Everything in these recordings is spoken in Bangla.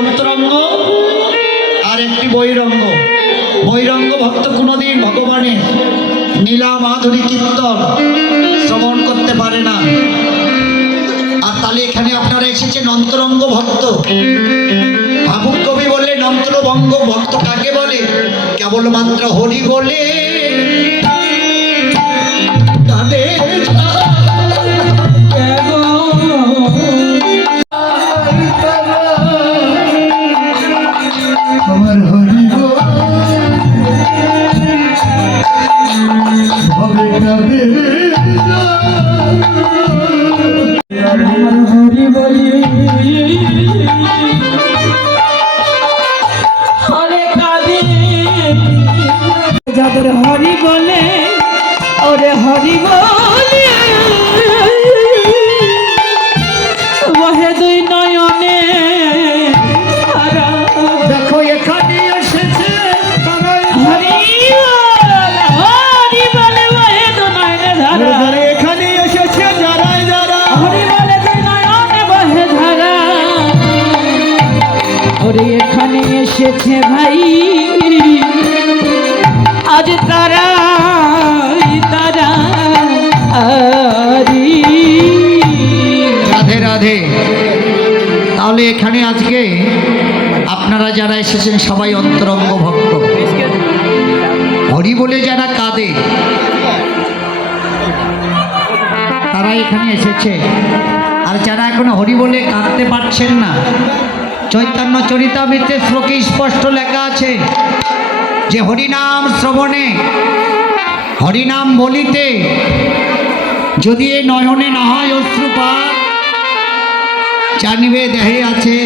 অন্তরঙ্গ আর একটি বহিরঙ্গ। বহিরঙ্গ ভক্ত কোনোদিন ভগবানের নীলা মাধুরী কীর্তন শ্রবণ করতে পারে না। আর তাহলে এখানে আপনারা এসেছেন অন্তরঙ্গ ভক্ত। ভাবুক কবি বললেন অন্তরঙ্গ ভক্ত কাকে বলে? কেবলমাত্র হরি বলে যাদের হরি বলে ওরে হরি বলে ওহে দুই নয়নে দেখো এখানে এসেছে হরি হরি বলে ওহে দুই নয়নে ধারা এখানে এসেছে যারা যারা হরি বলে দুই নয়নে বহে ধারা ওরে এখানে এসেছে ভাই আজ তারা তারা রাধে রাধে। তাহলে এখানে আজকে আপনারা যারা এসেছেন সবাই অন্তরঙ্গ ভক্ত। হরি বলে যারা কাঁদে তারা এখানে এসেছে। আর যারা এখনো হরি বলে কাঁদতে পারছেন না, চৈতন্য চরিতামৃতে শ্লোকে স্পষ্ট লেখা আছে যে হরিনাম শ্রবণে হরিনাম বলিতে যদি এ নয়নে না হয় অশ্রুপাত, জানিবে দেহে আছে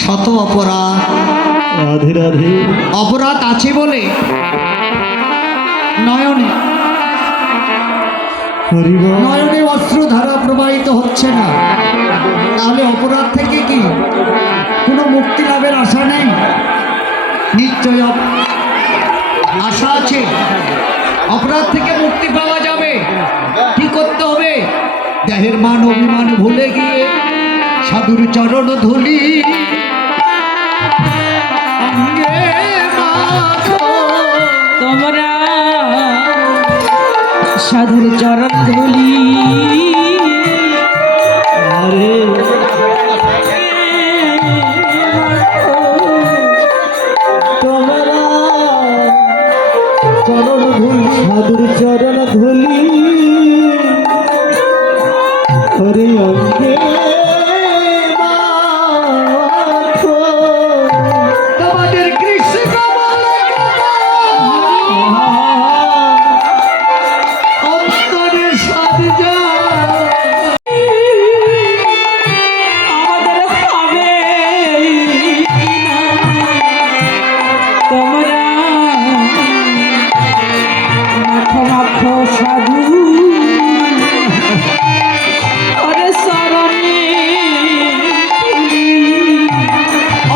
শত অপরাধ। রাধে রাধে। অপরাধ আছে বলে নয়নে নয়নে অশ্রুধারা প্রবাহিত হচ্ছে না। তাহলে অপরাধ থেকে কি কোনো মুক্তি লাভের আশা নেই? নিশ্চয় আশা আছে, অপরাধ থেকে মুক্তি পাওয়া যাবে। কি করতে হবে? দেহের মান অভিমান ভুলে গিয়ে সাধুর চরণ ধুলি তোমরা সাধুর চরণ ধুলি আরে তোমরা চরণ ধুলি সাধুর চরণ ধুলি হরি অঙ্গে তোমাদের কৃষ্ণ বলে অন্তরে সাধ যা আমাদের হবে তোমরা মাখো মাখো সাধু ওরে শরণে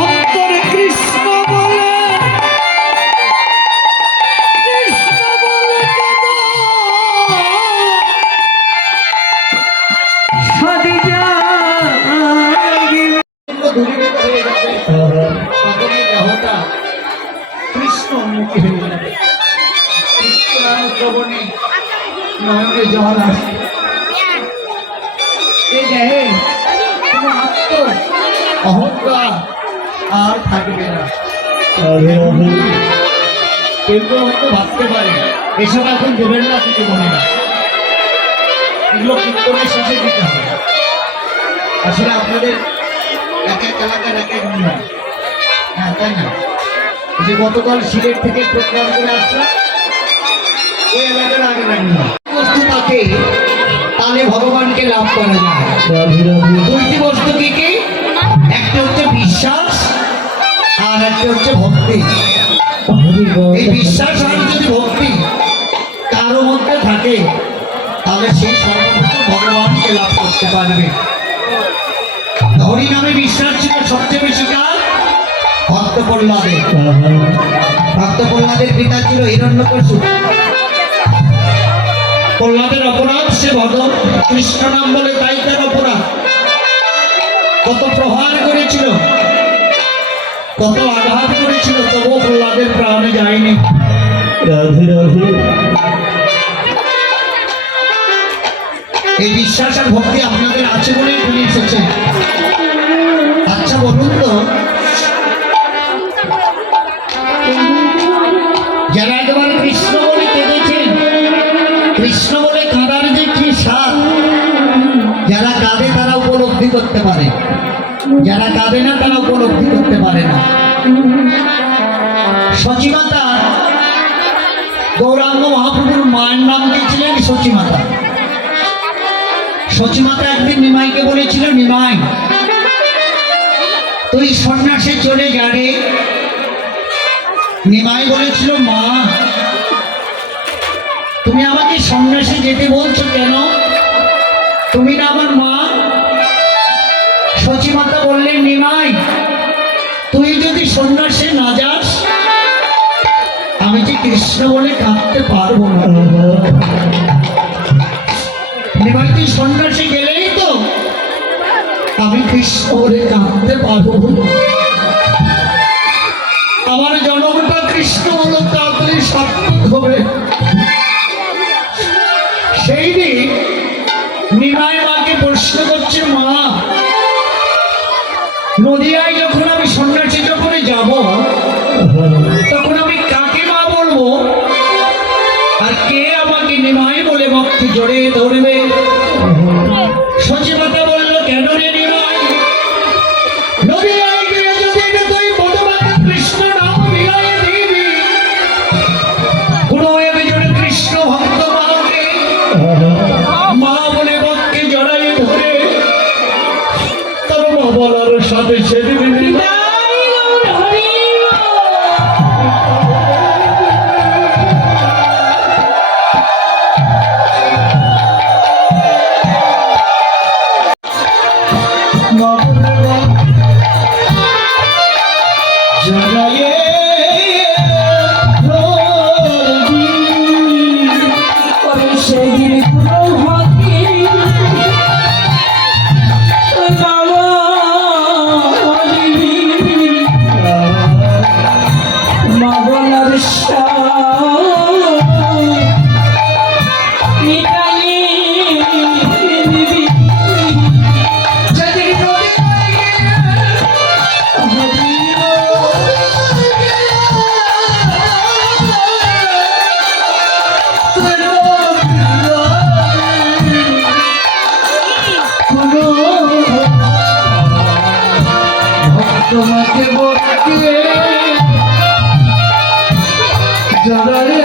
অন্তরে কৃষ্ণ বলে সাধ যা কৃষ্ণ মুখে কৃষ্ণ নাম শ্রবণে নয়নে জল আসে। এই দেহে কোনো আত্ম অহংকার আর থাকবে না। রাধে রাধে। কিন্তু হয়তো ভাবতে পারে এসব এখন দেবেন না কিছু মনে না, এগুলো কীর্তনের শেষে দিতে হবে। আসলে আপনাদের এক এক এলাকার এক এক নিয়ম। হ্যাঁ তাই না? এই যে গতকাল সিলেট থেকে প্রোগ্রাম করে আসলাম, ওই এলাকার আগের এক নিয়ম। বস্তু তাকে তাহলে ভগবানকে লাভ করা যায়। রাধে রাধে। দুইটি বস্তু কি কি? একটা হচ্ছে বিশ্বাস আর একটা হচ্ছে ভক্তি। এই বিশ্বাস আর যদি ভক্তি কারো মধ্যে থাকে তাহলে সেই সর্বপ্রথম ভগবানকে লাভ করতে পারবে। হরি নামে বিশ্বাস ছিল সবচেয়ে বেশি কার? ভক্ত প্রহ্লাদের। ভক্ত প্রহ্লাদের পিতা ছিল হিরণ্যকশিপু। প্রহ্লাদের অপরাধ সে ভগবান কৃষ্ণ নাম বলে তাই তার অপরাধ। কত প্রহার করেছিল, কত আঘাত করেছিল, তবুও প্রহ্লাদের প্রাণে যায়নি। রাধে রাধে। এই বিশ্বাস আর ভক্তি আপনাদের আছে বলেই তুমি এসেছে। আচ্ছা বলুন তো, যারা একবার কৃষ্ণ বলে কেঁদেছেন, কৃষ্ণ বলে কাঁদার যে কি স্বাদ, যারা কাঁদে তারা উপলব্ধি করতে পারে, যারা কাঁদে না তারা উপলব্ধি করতে পারে না। সচিমাতা গৌরাঙ্গ মহাপ্রভুর মায়ের নাম দিয়েছিলেন সচিমাতা। সচিমাতা একদিন নিমাইকে বলেছিল, নিমাই তুই সন্ন্যাসে চলে যা রে। নিমাই বলেছিল, মা তুমি আমাকে সন্ন্যাসে যেতে বলছো কেন? তুমি না আমার মা। সচিমাতা বললেন, নিমাই তুই যদি সন্ন্যাসে না যাস, আমি যে কৃষ্ণ বলে কাঁদতে পারবো না। নিমাই তুই সন্ন্যাসে গেলেই তো আমি কৃষ্ণ বলে কাঁদতে পারবো। আমার জন্মটা কৃষ্ণ বলে তাড়াতাড়ি সার্থক হবে। সেই দিন নিমাই মাকে প্রশ্ন করছে, মা নদিয়ায় যখন আমি সন্ন্যাসী যখন যাব, তখন আমি কাকে মা বলবো, আর কে আমাকে নিমাই বলে ভক্তি জড়িয়ে ধরবে? সচিমাতা বলল, কেন রে নিমাই, নদিয়ায় গিয়ে যদি তুই মধুমাতা কৃষ্ণ নাম মিলাই দিবি, কোনো একজন কৃষ্ণ ভক্ত মাকে মা বলে ভক্তি জড়াই ধরে তোর মা বলার সাথে সে দিবি। তোমাকে বলতে জড়ায়ে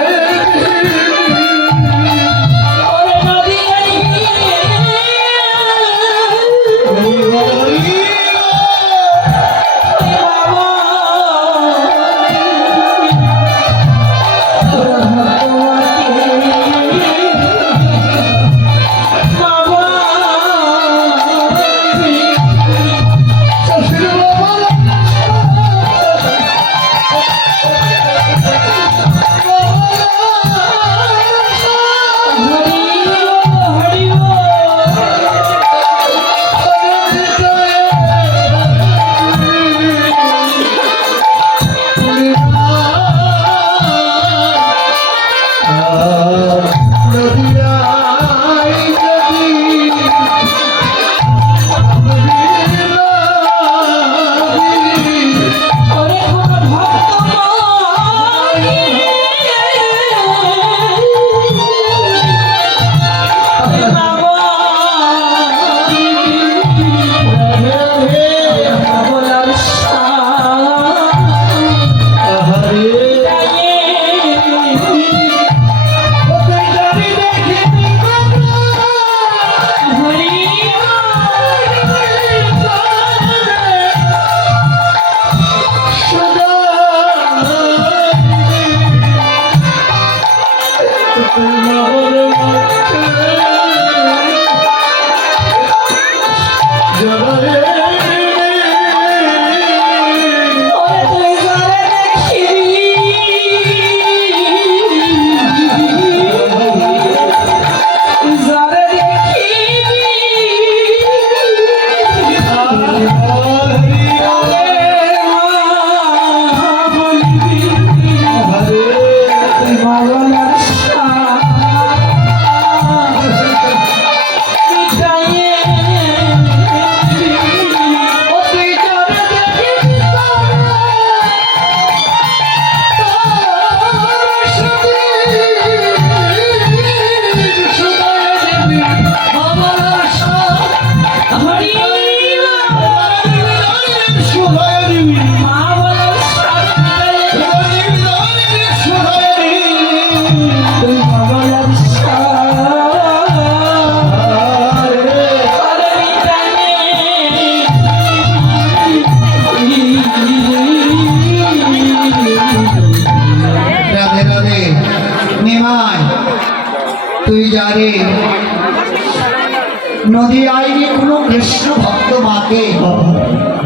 নদী আইনি কোনো কৃষ্ণ ভক্ত মাকে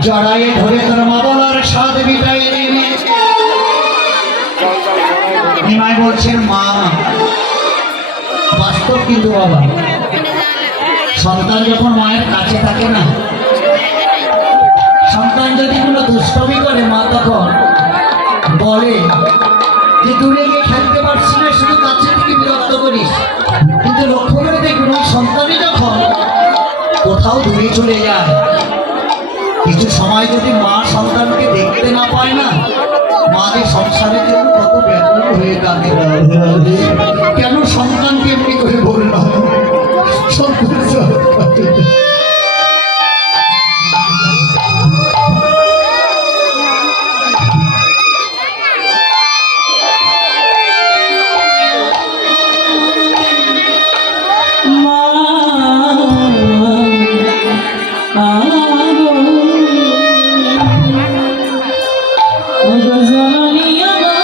জড়াইয়ে ধরে তোর মা বলার স্বাদ বিটাই নিয়েছে। নিমাই বলছেন মা, বাস্তব কিন্তু বাবা, সন্তান যখন মায়ের কাছে থাকে না, সন্তান যদি কোনো দুষ্টমি করে মা তখন বলে যে দূরে গিয়ে খেলতে পারছি না, শুধু কাছে থেকে বিরক্ত করিস। কিন্তু লক্ষ্য করে দেখুন ওই সন্তানই যখন কোথাও দূরে চলে যায়, কিছু সময় যদি মা সন্তানকে দেখতে না পায় না, মাদের সংসারের জন্য কত ব্যাকুল হয়ে কাঁদে। কেন সন্তানকে এমনি করে বললাম? মা আগো ওগো জননী আমার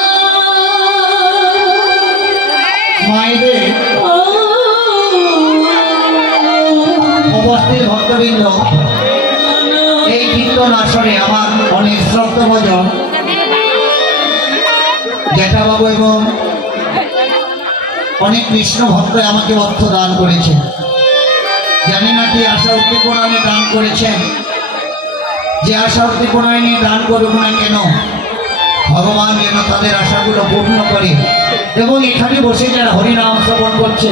মায়েদের উপস্থিত ভক্তবৃন্দ, এই কীর্তন আসরে আমার অনেক শ্রদ্ধাভাজন জ্যাঠাবাবু এবং অনেক কৃষ্ণ ভক্ত আমাকে অর্থ দান করেছে। জানি না কি আশা উদ্দীপনা নিয়ে দান করেছেন, যে আশা উদ্দীপনা নিয়ে দান করুক না কেন, ভগবান যেন তাদের আশাগুলো পূর্ণ করে। এবং এখানে বসে যারা হরিনাম শ্রবণ করছে,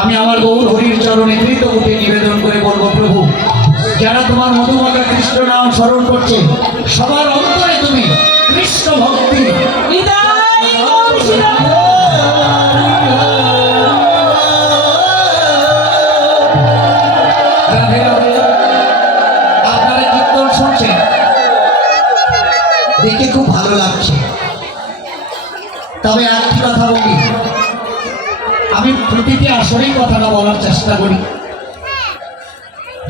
আমি আমার গৌর হরির চরণে কৃতজ্ঞতা নিবেদন করে বলবো, প্রভু যারা তোমার মধুমাতা কৃষ্ণ নাম স্মরণ করছে, সবার অন্তরে তুমি কৃষ্ণ ভক্তি বিদায় ওম শ্রীরাম। রাধে রাধে। আপনারা কীর্তন শুনছেন দেখে খুব ভালো লাগছে। তবে একটি কথা বলি, আমি প্রতিটি আসরেই কথাটা বলার চেষ্টা করি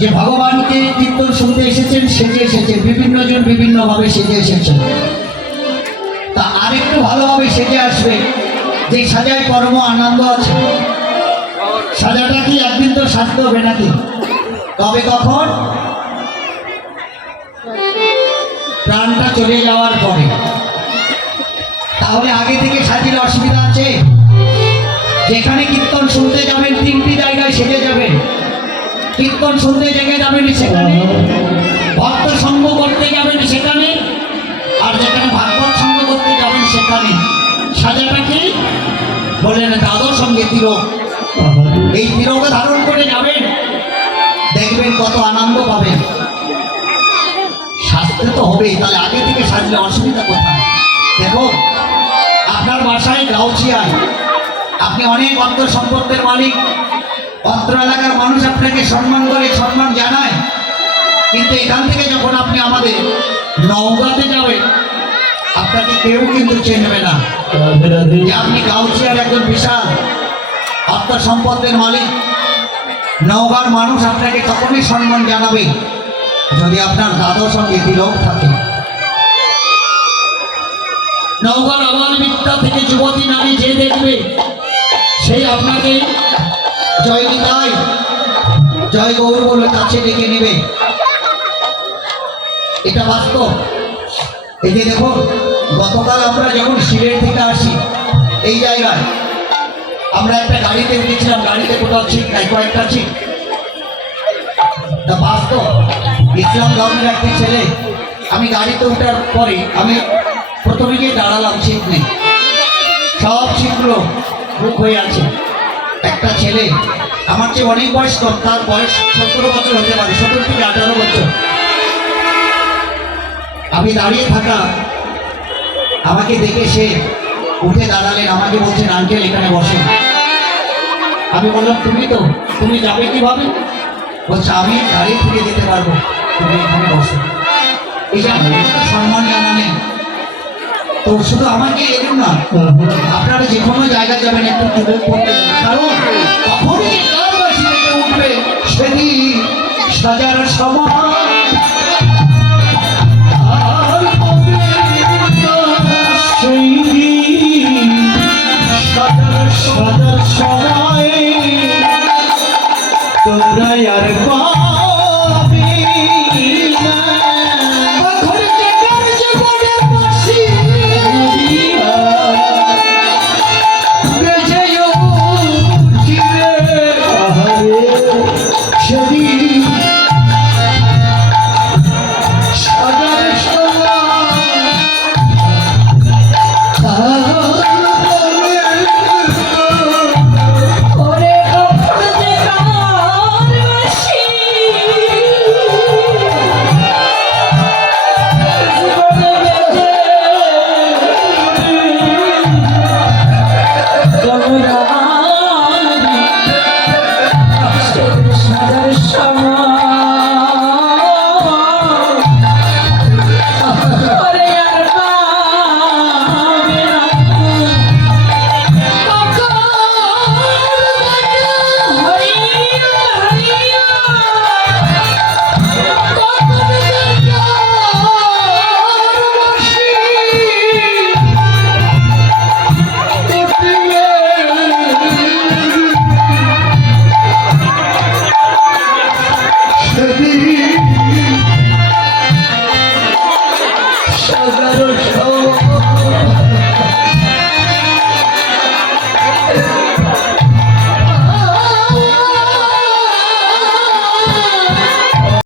যে ভগবানকে কীর্তন শুনতে এসেছেন, সেজে এসেছেন, বিভিন্ন জন বিভিন্নভাবে সেজে এসেছেন। তা আরেকটু ভালোভাবে সেজে আসবে, যে সাজায় কর্ম আনন্দ আছে। সাজাটা কি একদিন তো সাজতে হবে নাকি? তবে কখন? প্রাণটা চলে যাওয়ার পরে। তাহলে আগে থেকে সাজিলে অসুবিধা আছে? যেখানে কীর্তন শুনতে যাবেন তিনটি জায়গায় সেজে যাবেন। কীর্তন শুনতে জেগে যাবেন সেখানে, ভক্ত সঙ্গ করতে যাবেন সেখানে, আর যেখানে ভাগবত সঙ্গ করতে যাবেন সেখানে। সাজাটা কি বললেন? দ্বাদশ সঙ্গে তিলক। এই তিলকে ধারণ করে যাবেন, দেখবেন কত আনন্দ পাবেন। সাজতে তো হবেই, তাহলে আগে থেকে সাজলে অসুবিধা কোথায়? দেখো, আপনার বাসায় গাউছিয়ায় আপনি অনেক অর্থ সম্পদের মালিক, অত্র এলাকার মানুষ আপনাকে সম্মান করে, সম্মান জানায়। কিন্তু এখান থেকে যখন আপনি আমাদের নওগাঁতে যাবেন, আপনাকে কেউ কিন্তু চেনবে না রাধে রাধে। যে আপনি গাউছিয়ার একজন বিশাল অর্থ সম্পদের মালিক। নওগাঁর মানুষ আপনাকে তখনই সম্মান জানাবে যদি আপনার দাদার সঙ্গে তিলক থাকে। নওগাঁর আবাল বিদ্যা থেকে যুবতী নারী যে দেখবে, সেই আপনাকে জয় নিতাই, জয় গৌর বলে কাছে ডেকে নেবে। এটা বাস্তব। এই যে দেখো, গতকাল আমরা যখন সিলেট থেকে আসি, এই জায়গায় আমরা একটা গাড়িতে উঠেছিলাম, গাড়িতে কোথাও ছিট নাই, কয়েকটা ছিট। তা বাস্তব, ইসলাম ধর্মের একটি ছেলে, আমি গাড়িতে ওঠার পরে আমি প্রথমে গিয়ে দাঁড়ালাম, ছিট নেই, সব ছিটগুলো বুক হয়ে আছে। একটা ছেলে আমার চেয়ে অনেক বয়স কম, তার বয়স 17 বছর হতে পারে, 17 থেকে 18 বছর। আমি দাঁড়িয়ে থাকা, আমাকে দেখে সে উঠে দাঁড়ালেন, আমাকে বলছেন আঙ্কেল এখানে বসেন। আমি বললাম তুমি যাবে কিভাবে? বলছে আমি গাড়ি থেকে যেতে পারবো, তুমি এখানে বসো। এই যে সম্মান জানালেন, তো শুধু আমাকে এরকম না, আপনারা যে কোনো জায়গায় যাবেন একটু তুলে পড়তে, কারণ তখনই যে কার বাসি উঠবে সেদিন সাজার সময়